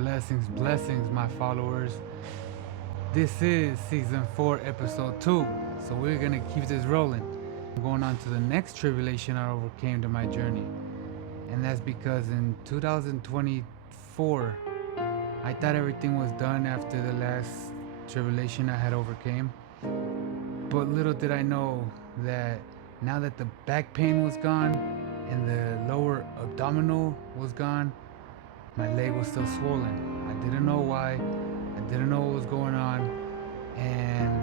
Blessings, my followers. This is season 4, episode 2. So we're gonna keep this rolling. I'm going on to the next tribulation I overcame to my journey. And that's because in 2024, I thought everything was done after the last tribulation I had overcame. But little did I know that now that the back pain was gone and the lower abdominal was gone, my leg was still swollen. I didn't know why. I didn't know what was going on. And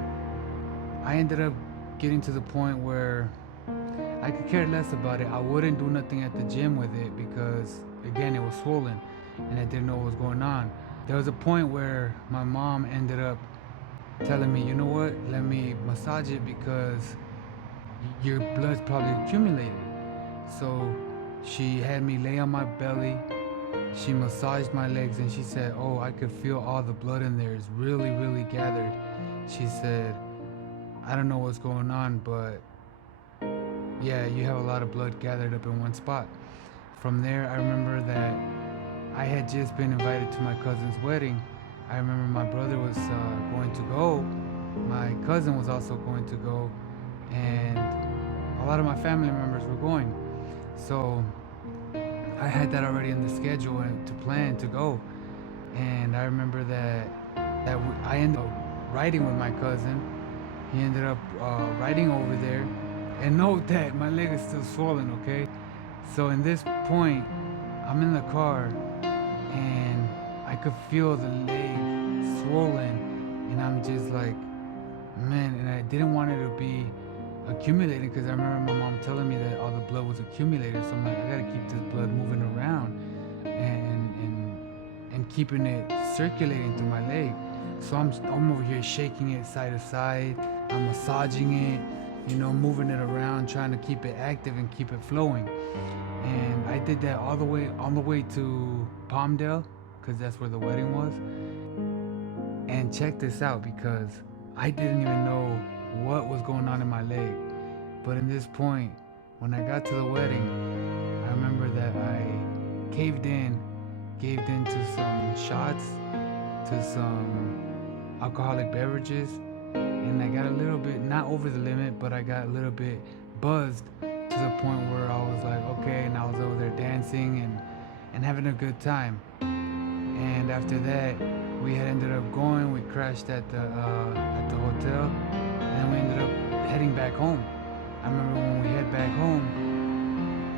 I ended up getting to the point where I could care less about it. I wouldn't do nothing at the gym with it because, again, it was swollen and I didn't know what was going on. There was a point where my mom ended up telling me, you know what, let me massage it because your blood's probably accumulated. So she had me lay on my belly. She massaged my legs and she said, oh, I could feel all the blood in there. It's really, really gathered. She said, I don't know what's going on, but yeah, you have a lot of blood gathered up in one spot. From there, I remember that I had just been invited to my cousin's wedding. I remember my brother was going to go. My cousin was also going to go. And a lot of my family members were going. So I had that already in the schedule and to plan to go. And I remember that I ended up riding with my cousin. He ended up riding over there. And note that my leg is still swollen, okay? So in this point, I'm in the car and I could feel the leg swollen. And I'm just like, man, and I didn't want it to be accumulated because I remember my mom telling me that all the blood was accumulated. So I'm like, I gotta keep this blood moving around and keeping it circulating through my leg. So I'm over here shaking it side to side. I'm massaging it, moving it around, trying to keep it active and keep it flowing. And I did that all the way on the way to Palmdale, because that's where the wedding was. And check this out, because I didn't even know what was going on in my leg. But in this point, when I got to the wedding, I remember that I caved into some shots, to some alcoholic beverages, and I got a little bit, not over the limit, but I got a little bit buzzed to the point where I was like, okay, and I was over there dancing and having a good time. And after that, we had ended up going. We crashed at the hotel, and then we ended up heading back home. I remember when we head back home,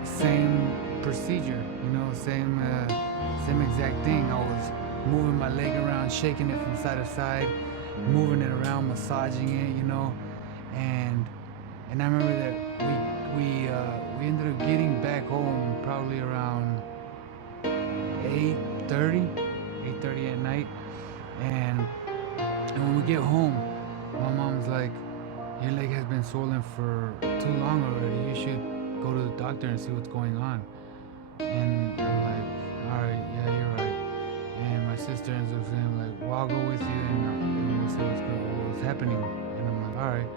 same procedure, same exact thing. I was moving my leg around, shaking it from side to side, moving it around, massaging it, and I remember that we ended up getting back home probably around 8:30, 8:30 at night, and when we get home, my mom's like, "Your leg has been swollen for too long already. You should go to the doctor and see what's going on." And I'm like, "All right, yeah, you're right." And my sister ends up saying like, "Well, I'll go with you and we'll see what's happening." And I'm like, "All right."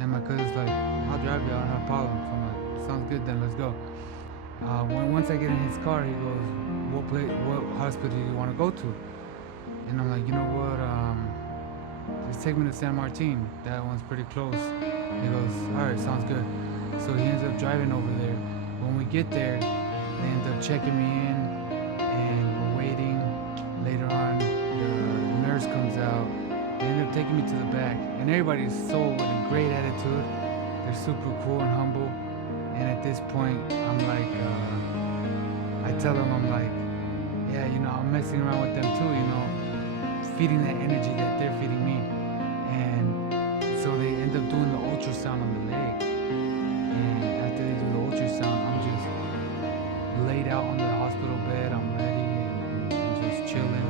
And my cousin's like, "I'll drive you. I don't have a problem." So I'm like, "Sounds good then. Let's go." Once I get in his car, he goes, what hospital do you want to go to?" And I'm like, "You know what? Just take me to San Martin. That one's pretty close." He goes, "All right, sounds good." So he ends up driving over there. When we get there, they end up checking me in, and we're waiting. Later on, the nurse comes out. They end up taking me to the back, and everybody's so with a great attitude. They're super cool and humble. And at this point, I'm like, I tell them, I'm like, yeah, I'm messing around with them too, feeding that energy that they're feeding me. And so they end up doing the ultrasound on the leg. And after they do the ultrasound, I'm just laid out on the hospital bed. I'm ready and just chilling.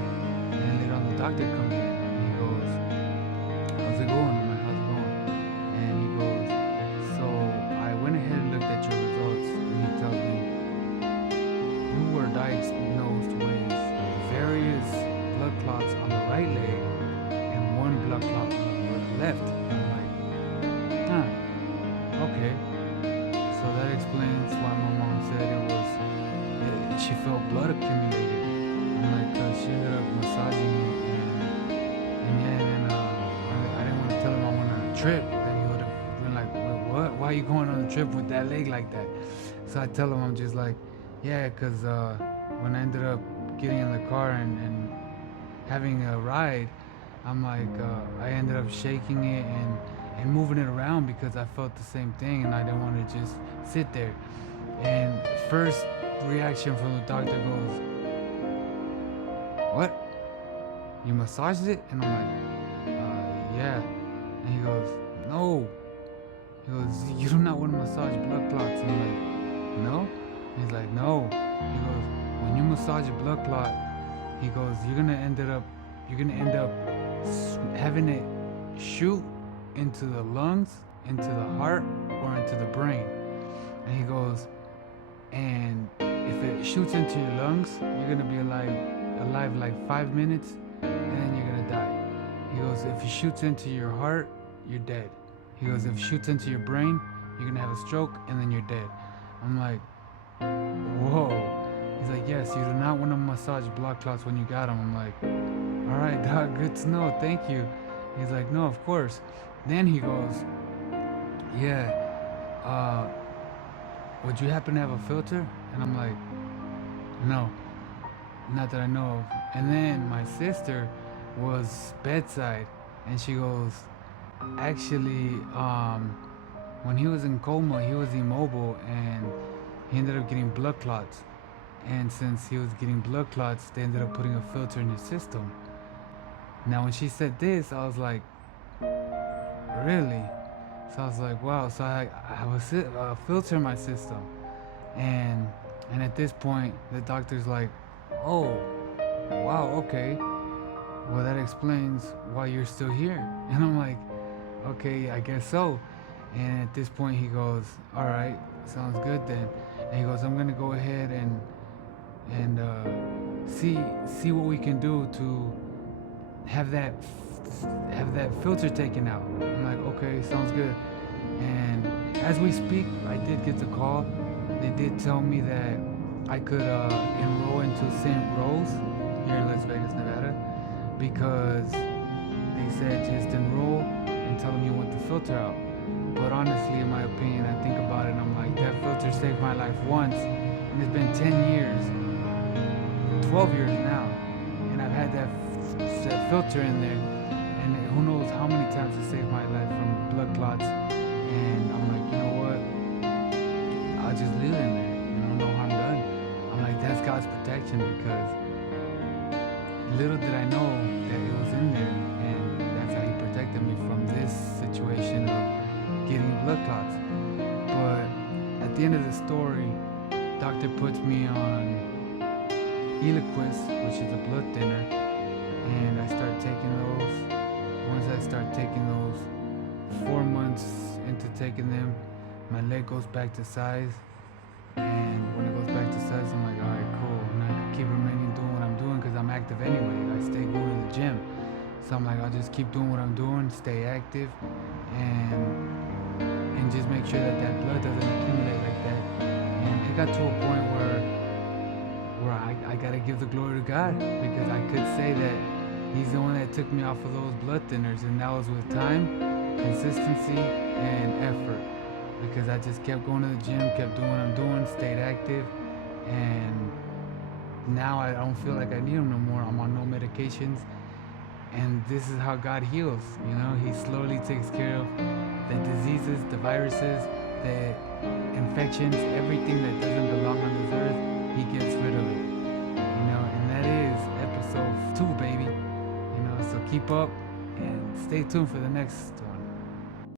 And then later on, the doctor comes in and he goes, "How's it going?" I'm like, "How's it going?" And he goes, "So I went ahead and looked at your results." And he tells me, "You were diagnosed with various blood clots on the right leg and one blood clot on the left." And I'm like, okay. So that explains why my mom said it was, she felt blood accumulated. I'm like, 'cause she ended up trip, then he would have been like, "Wait, what? Why are you going on the trip with that leg like that?" So I tell him, I'm just like, yeah, because when I ended up getting in the car and having a ride, I'm like, I ended up shaking it and moving it around because I felt the same thing and I didn't want to just sit there. And first reaction from the doctor goes, "What? You massaged it?" And I'm like, "Yeah." And he goes, "No." He goes, "You do not want to massage blood clots." And I'm like, "No?" He's like, "No." He goes, "When you massage a blood clot," he goes, you're gonna end up having it shoot into the lungs, into the heart, or into the brain." And he goes, "And if it shoots into your lungs, you're gonna be alive like 5 minutes, and then you're gonna die." He goes, "If it shoots into your heart, you're dead." He goes, "If it shoots into your brain, you're gonna have a stroke, and then you're dead." I'm like, whoa. He's like, "Yes, you do not want to massage blood clots when you got them." I'm like, "All right, doc, good to know. Thank you." He's like, "No, of course." Then he goes, "Yeah, uh, would you happen to have a filter?" And I'm like, "No, not that I know of." And then my sister was bedside, and she goes, "Actually, when he was in coma, he was immobile, and he ended up getting blood clots. And since he was getting blood clots, they ended up putting a filter in his system." Now, when she said this, I was like, "Really?" So I was like, "Wow." So I have a filter in my system, and and at this point, the doctor's like, "Oh, wow, okay. Well, that explains why you're still here." And I'm like, "Okay, I guess so." And at this point, he goes, "All right, sounds good then." And he goes, "I'm gonna go ahead and see what we can do to have that have that filter taken out." I'm like, "Okay, sounds good." And as we speak, I did get the call. They did tell me that I could enroll into St. Rose here in Las Vegas, Nevada, because they said just enroll and tell them you want the filter out. But honestly, in my opinion, I think about it and I'm like, that filter saved my life once, and it's been 10 years, 12 years now, and I've had that filter in there, and who knows how many times it saved my life from blood clots. And I'm like, you know what? I'll just leave it in there. No harm done. I'm like, that's God's protection, because little did I know that it was in there, and that's how He protected me from this situation of getting blood clots. But at the end of the story, doctor puts me on Eliquis, which is a blood thinner, and I start taking those. Once I start taking those, 4 months into taking them, my leg goes back to size. And when it goes back to size, I'm like, all right, cool. And I keep remaining doing what I'm doing because I'm active anyway. I stay going to the gym. So I'm like, I'll just keep doing what I'm doing, stay active, and just make sure that that blood doesn't accumulate like that. And it got to a point where I gotta give the glory to God, because I could say that He's the one that took me off of those blood thinners, and that was with time, consistency, and effort. Because I just kept going to the gym, kept doing what I'm doing, stayed active, and now I don't feel like I need them no more. I'm on no medications, and this is how God heals. He slowly takes care of the diseases, the viruses, the infections, everything that doesn't belong on this earth. He gets rid of it. And that is episode 2, baby. So keep up and stay tuned for the next one.